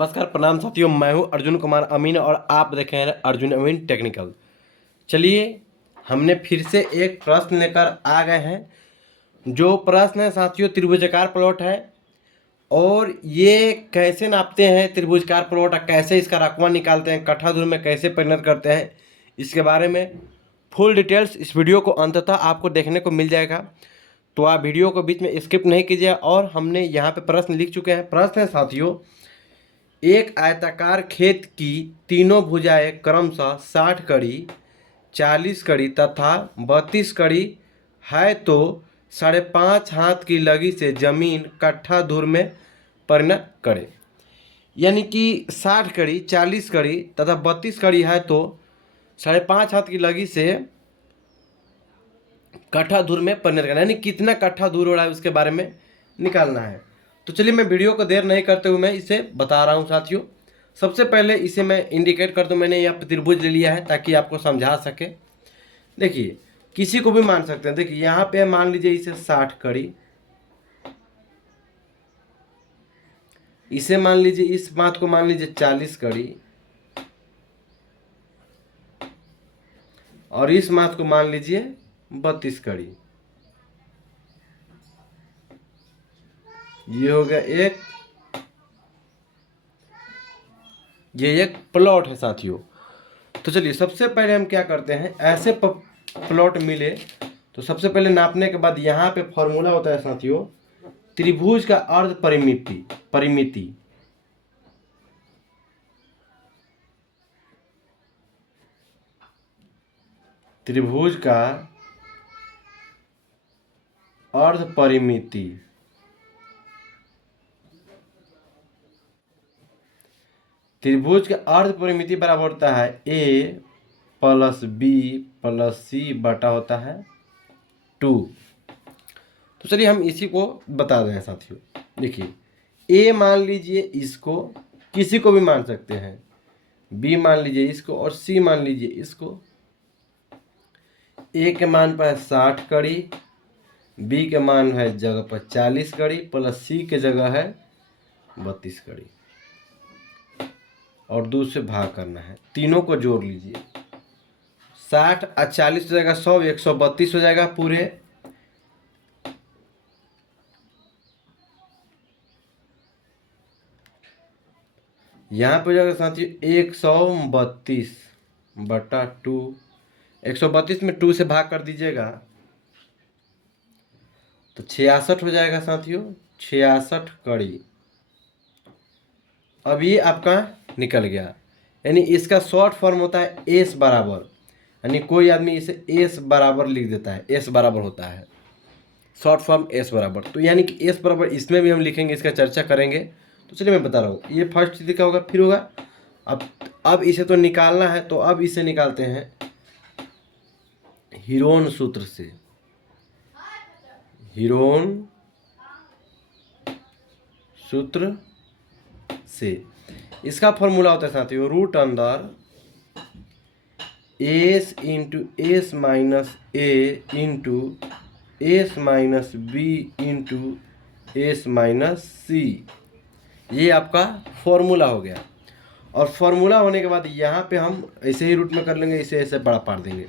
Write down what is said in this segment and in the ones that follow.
नमस्कार, प्रणाम साथियों। मैं हूं अर्जुन कुमार अमीन और आप देख रहे हैं अर्जुन अमीन टेक्निकल। चलिए, हमने फिर से एक प्रश्न लेकर आ गए हैं। जो प्रश्न है साथियों, त्रिभुजाकार प्लॉट है और ये कैसे नापते हैं त्रिभुजाकार प्लॉट, कैसे इसका राशिमाल निकालते हैं, कट्ठा दूर में कैसे परिणत करते हैं, इसके बारे में फुल डिटेल्स इस वीडियो को अंततः आपको देखने को मिल जाएगा। तो आप वीडियो को बीच में स्किप नहीं कीजिए। और हमने यहाँ पे प्रश्न लिख चुके हैं। प्रश्न है साथियों, एक आयताकार खेत की तीनों भुजाएं क्रमशः 60 कड़ी, 40 कड़ी तथा 32 कड़ी है तो 5.5 हाथ की लगी से जमीन कट्ठा धूर में परिणत करें। यानी कि 60 कड़ी, 40 कड़ी तथा 32 कड़ी है तो 5.5 हाथ की लगी से कट्ठा धूर में परिणत करना, यानी कितना कट्ठा धूर हो रहा है उसके बारे में निकालना है। तो चलिए, मैं वीडियो को देर नहीं करते हुए मैं इसे बता रहा हूँ साथियों। सबसे पहले इसे मैं इंडिकेट कर दूँ, मैंने यहाँ त्रिभुज ले लिया है ताकि आपको समझा सके। देखिए, किसी को भी मान सकते हैं। देखिए यहाँ पे मान लीजिए इसे 60 कड़ी, इसे मान लीजिए, इस बात को मान लीजिए 40 कड़ी और इस बात को मान लीजिए 32 कड़ी। ये हो गया एक, ये एक प्लॉट है साथियों। तो चलिए, सबसे पहले हम क्या करते हैं, ऐसे प्लॉट मिले तो सबसे पहले नापने के बाद यहाँ पे फॉर्मूला होता है साथियों, त्रिभुज का अर्ध परिमिति। त्रिभुज का अर्ध परिमिति त्रिभुज का अर्ध परिमिति बराबर होता है a प्लस बी प्लस सी बटा होता है 2। तो चलिए हम इसी को बता दें साथियों। देखिए, a मान लीजिए, इसको किसी को भी मान सकते हैं, b मान लीजिए इसको और c मान लीजिए इसको। a के मान पर है 60 कड़ी, b के मान है जगह पर 40 कड़ी प्लस c के जगह है 32 कड़ी और 2 से भाग करना है। तीनों को जोड़ लीजिए, 60 और 40 हो जाएगा 100, 132 हो जाएगा पूरे। यहाँ पे हो जाएगा साथियों 132 बटा 2। 132 में 2 से भाग कर दीजिएगा तो 66 हो जाएगा साथियों, 66 कड़ी। अब ये आपका निकल गया, यानी इसका शॉर्ट फॉर्म होता है एस बराबर, यानी कोई आदमी इसे एस बराबर लिख देता है, एस बराबर होता है शॉर्ट फॉर्म एस बराबर। तो यानी कि एस बराबर इसमें भी हम लिखेंगे, इसका चर्चा करेंगे। तो चलिए मैं बता रहा हूँ, ये फर्स्ट स्थिति का होगा, फिर होगा अब इसे तो निकालना है, तो अब इसे निकालते हैं हीरोन सूत्र से। हीरोन सूत्र से इसका फॉर्मूला होता है साथियों, रूट अंदर S into S minus A into S minus B into S minus C. ये आपका फॉर्मूला हो गया। और फॉर्मूला होने के बाद यहाँ पे हम ऐसे ही रूट में कर लेंगे, इसे ऐसे बड़ा पार देंगे।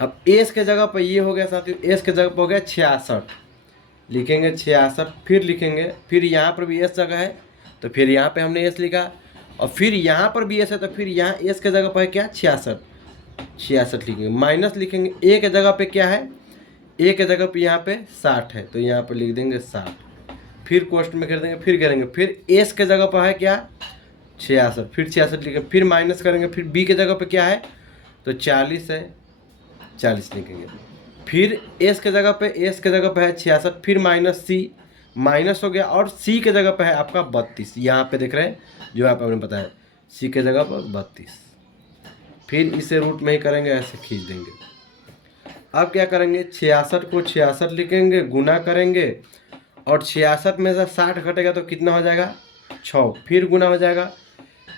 अब एस के जगह पर ये हो गया साथियों, एस के जगह पर हो गया 66, लिखेंगे 66, फिर लिखेंगे, फिर यहाँ पर भी एस जगह है तो फिर यहाँ पे हमने एस लिखा, और फिर यहाँ पर भी एस है तो फिर यहाँ एस के जगह पर है क्या 66 लिखेंगे, माइनस लिखेंगे। ए के जगह पे क्या है, ए के जगह पे यहाँ पे 60 है तो यहाँ पर लिख देंगे 60, फिर कोष्ट में कर देंगे, फिर करेंगे, फिर एस के जगह पर है क्या 66, फिर 66 लिखेंगे, फिर माइनस करेंगे, फिर बी के जगह पे क्या है तो 40 है, 40 लिखेंगे, फिर एस के जगह पे है 66, फिर माइनस सी, माइनस हो गया, और सी के जगह पे है आपका 32। यहाँ पे देख रहे हैं जो आप आपने बताया, सी के जगह पर 32। फिर इसे रूट में ही करेंगे, ऐसे खींच देंगे। अब क्या करेंगे, 66 को 66 लिखेंगे, गुना करेंगे, और 66 में से 60 घटेगा तो कितना हो जाएगा 6, फिर गुना हो जाएगा,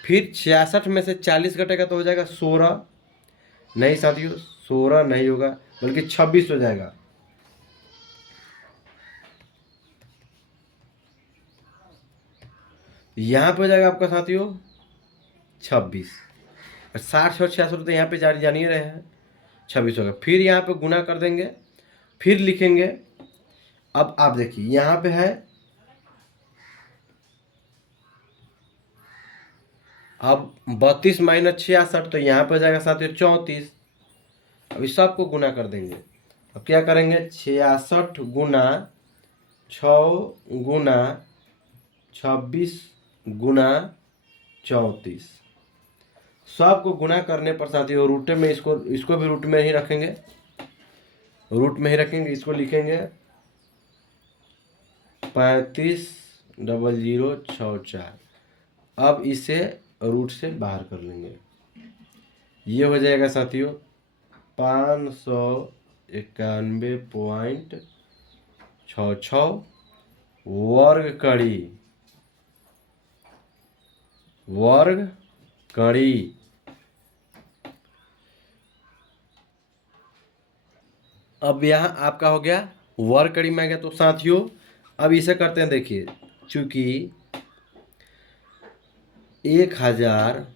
फिर 66 में से 40 घटेगा तो हो जाएगा 16, नहीं साथियों 16 नहीं होगा बल्कि 26 हो जाएगा। यहाँ पे हो जाएगा आपका साथियों 26, और 60 और 66 तो यहाँ पे जान ही रहे हैं, 26 होगा। फिर यहाँ पे गुना कर देंगे, फिर लिखेंगे। अब आप देखिए यहाँ पे है, अब 32 माइनस 66 तो यहाँ पे हो जाएगा साथियों 34। अब इस सब को गुना कर देंगे। अब क्या करेंगे, 66 गुना 6 गुना 26 गुना 34, सब को गुना करने पर साथियों रूट में इसको भी रूट में ही रखेंगे, रूट में ही रखेंगे। इसको लिखेंगे 350064। अब इसे रूट से बाहर कर लेंगे। ये हो जाएगा साथियों 591.66 वर्ग कड़ी। अब यहाँ आपका हो गया वर्ग कड़ी में आ गया। तो साथियों अब इसे करते हैं, देखिए चूंकि 1000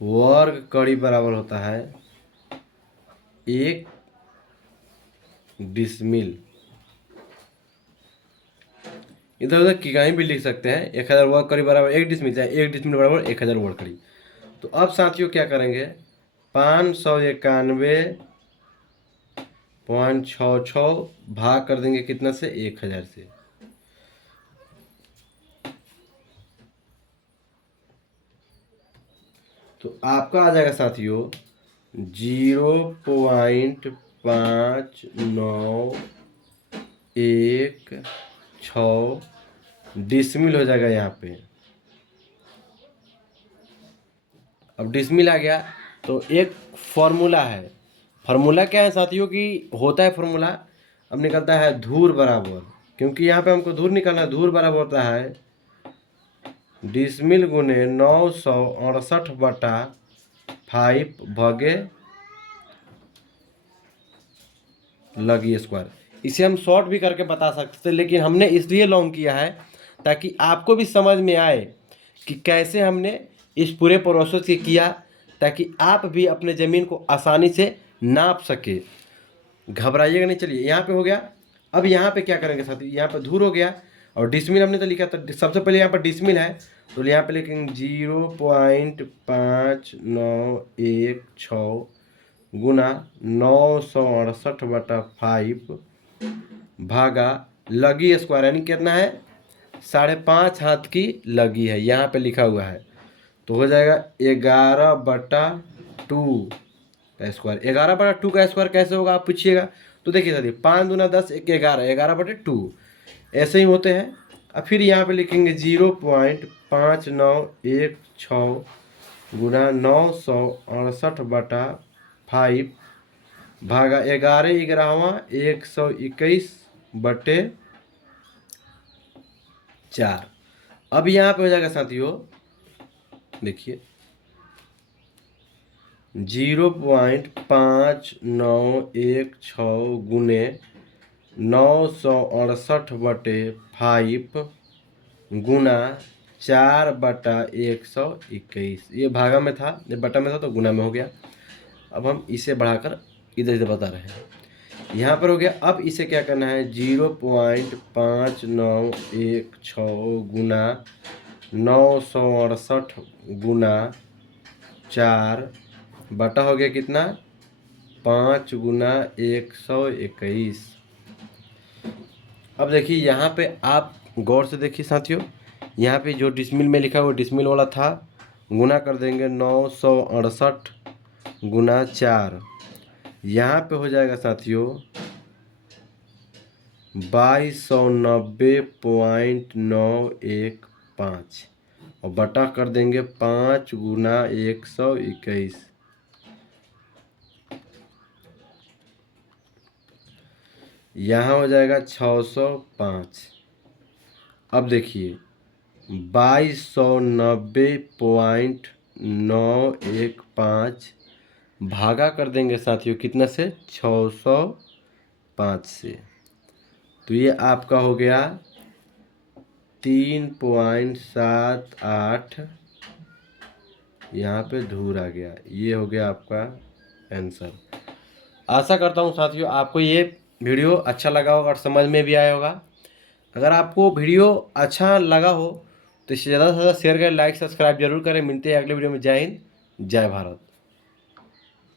वर्ग कड़ी बराबर होता है 1 डिसमिल। इधर उधर कहीं भी लिख सकते हैं। 1000 वर्ग कड़ी बराबर 1 डिसमिल, चाहे 1 डिसमिल बराबर 1000 वर्ग कड़ी। तो अब साथियों क्या करेंगे, 591.66 भाग कर देंगे कितना से, 1000 से। तो आपका आ जाएगा साथियों 0.5916 डिसमिल हो जाएगा यहाँ पे। अब डिसमिल आ गया तो एक फॉर्मूला है। फार्मूला क्या है साथियों की, होता है फॉर्मूला, अब निकलता है धूर बराबर, क्योंकि यहाँ पे हमको धूर निकालना है। धूर बराबर होता है डिसमिल गुने 968/5 भागे लगी स्क्वायर। इसे हम शॉर्ट भी करके बता सकते थे, लेकिन हमने इसलिए लॉन्ग किया है ताकि आपको भी समझ में आए कि कैसे हमने इस पूरे प्रोसेस से किया, ताकि आप भी अपने ज़मीन को आसानी से नाप सके। घबराइएगा नहीं। चलिए यहाँ पे हो गया। अब यहाँ पे क्या करेंगे साथी, यहाँ पे धूर हो गया और डिसमिल हमने तो लिखा था। सबसे पहले यहाँ पर डिसमिल है तो यहाँ पे लिखेंगे 0.5916 गुना 968/5 भागा लगी स्क्वायर, यानी कितना है 5.5 हाथ की लगी है, यहाँ पे लिखा हुआ है। तो हो जाएगा 11/2 का स्क्वायर। 11/2 का स्क्वायर कैसे होगा आप पूछिएगा। तो देखिए साथी 5 दूना 10, 11, 11/2 ऐसे ही होते हैं। अब फिर यहाँ पे लिखेंगे 0.5916 गुना 968/5 भागा 11/11 121/4। अब यहाँ पे हो जाएगा साथियों, देखिए 0.5916 गुने 968/5 गुना 4/121। ये भागा में था, ये बटा में था तो गुना में हो गया। अब हम इसे बढ़ाकर इधर इधर बता रहे हैं। यहाँ पर हो गया। अब इसे क्या करना है, 0.5916 गुना 968 गुना 4 बटा हो गया कितना, 5 गुना 121। अब देखिए यहाँ पे आप गौर से देखिए साथियों, यहाँ पे जो डिसमिल में लिखा हुआ डिसमिल वाला था, गुना कर देंगे 968 गुना 4। यहाँ पे हो जाएगा साथियों 2290.915 और बटा कर देंगे 5 गुना 121। यहाँ हो जाएगा 605। अब देखिए 2290.915 भागा कर देंगे साथियों कितना से, 605 से। तो ये आपका हो गया 3.78 यहाँ पे धूर आ गया। ये हो गया आपका आंसर। आशा करता हूँ साथियों आपको ये वीडियो अच्छा लगा होगा और समझ में भी आया होगा। अगर आपको वीडियो अच्छा लगा हो तो इसे ज़्यादा से ज़्यादा शेयर करें, लाइक सब्सक्राइब जरूर करें। मिलते हैं अगले वीडियो में। जय हिंद, जय भारत।